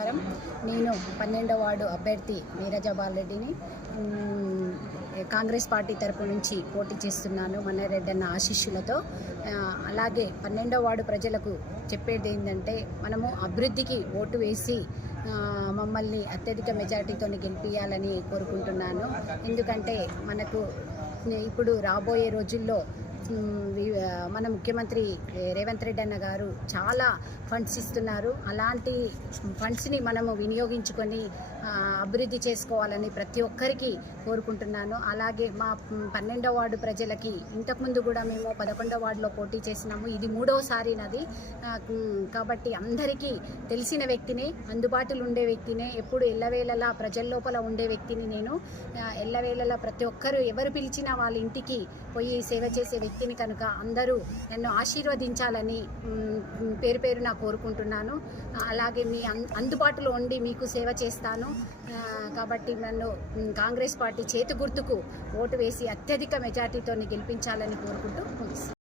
నమస్కారం. నేను 12వ వార్డు అభ్యర్థి వీరజబాల్ రెడ్డిని కాంగ్రెస్ పార్టీ తరపు నుంచి పోటీ చేస్తున్నాను మన్నారెడ్డి అన్న ఆశీస్సులతో. అలాగే 12వ వార్డు ప్రజలకు చెప్పేది ఏంటంటే, మనము అభివృద్ధికి ఓటు వేసి మమ్మల్ని అత్యధిక మెజార్టీతో గెలిపించాలని కోరుకుంటున్నాను. ఎందుకంటే మనకు ఇప్పుడు రాబోయే రోజుల్లో మన ముఖ్యమంత్రి రేవంత్ రెడ్డి అన్న గారు చాలా ఫండ్స్ ఇస్తున్నారు. అలాంటి ఫండ్స్ని మనము వినియోగించుకొని అభివృద్ధి చేసుకోవాలని ప్రతి ఒక్కరికి కోరుకుంటున్నాను. అలాగే మా 12వ వార్డు ప్రజలకి ఇంతకుముందు కూడా మేము 11వ వార్డులో పోటీ చేసినాము. ఇది 3వసారి నాది. కాబట్టి అందరికీ తెలిసిన వ్యక్తినే, అందుబాటులో ఉండే వ్యక్తినే, ఎప్పుడు ఎల్లవేళలా ప్రజల లోపల ఉండే వ్యక్తిని నేను. ఎల్లవేళలా ప్రతి ఒక్కరు ఎవరు పిలిచినా వాళ్ళ ఇంటికి పోయి సేవ చేసే వ్యక్తిని కనుక అందరూ నన్ను ఆశీర్వదించాలని పేరు పేరున కోరుకుంటున్నాను. అలాగే మీ అందుబాటులో ఉండి మీకు సేవ చేస్తాను. కాబట్టి నన్ను కాంగ్రెస్ పార్టీ చేతి గుర్తుకు ఓటు వేసి అత్యధిక మెజార్టీతో గెలిపించాలని కోరుకుంటూ